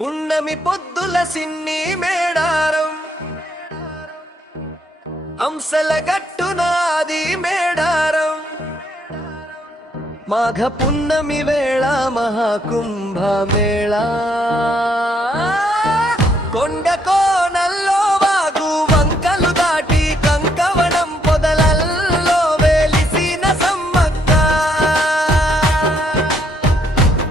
పున్నమి పొద్దుల సిన్ని మేడారం అంశల గట్టునాది మేడారం మాఘ పున్నమి వేళ మహాకుంభ మేళ కొండ కోనల్లో వాగు వంకలు దాటి కంకవనం పొదలల్లో వేలిసిన సమ్మక్క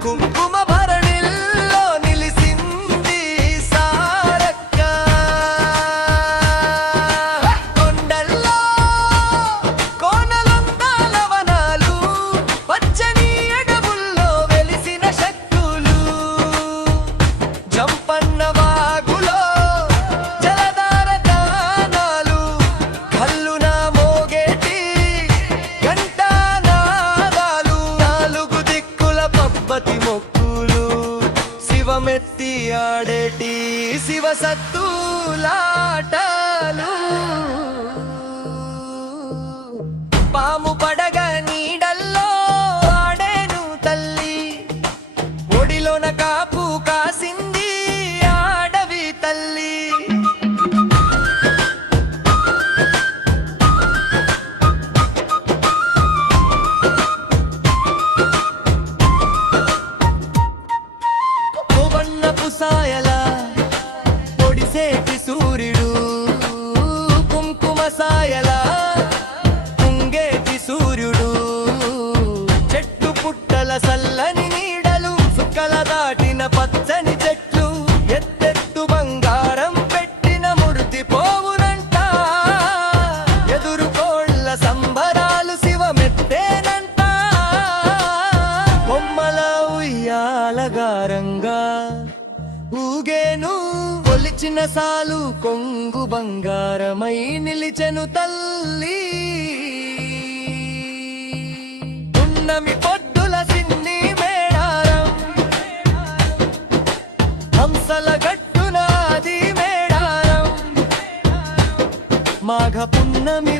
కుంకుమ భరణిల్లో నిలిసింది సారక్క కొండల్లో కోనలందాల వనాలు పచ్చని అడవుల్లో వెలిసిన శక్తులు జంపన్న వాగులో జలధార తానాలు కల్లున మోగేటి ఘంటానాదాలు నాలుగు దిక్కుల పబ్బతి మొక్కులు శివమెత్తి ఆడేటి శివ సత్తులాటలు పాము పడగ నీడల్లో ఆడేను తల్లి ఒడిలోన కాపు కాసింది ఆడవి తల్లి కోవన్నపు సాయల పొడిసేటి సూర్యుడు కుంకుమ సాయల కుంగేటి సూర్యుడు చెట్టు పుట్టల సల్లని నీడలు సుక్కల దాటిన పచ్చని చెట్లు ఎత్తెత్తు బంగారం పెట్టిన ముడితి పోవునంట ఎదురు కోళ్ళ సంబరాలు శివమెత్తేనంట బొమ్మల ఉయ్యాలగారంగా ఊగేను కొలిచిన సాలు కొంగు బంగారమై నిలిచెను తల్లి పున్నమి పొద్దుల సిన్ని మేడారం హంసల గట్టునాది మేడారం మాఘ పున్నమి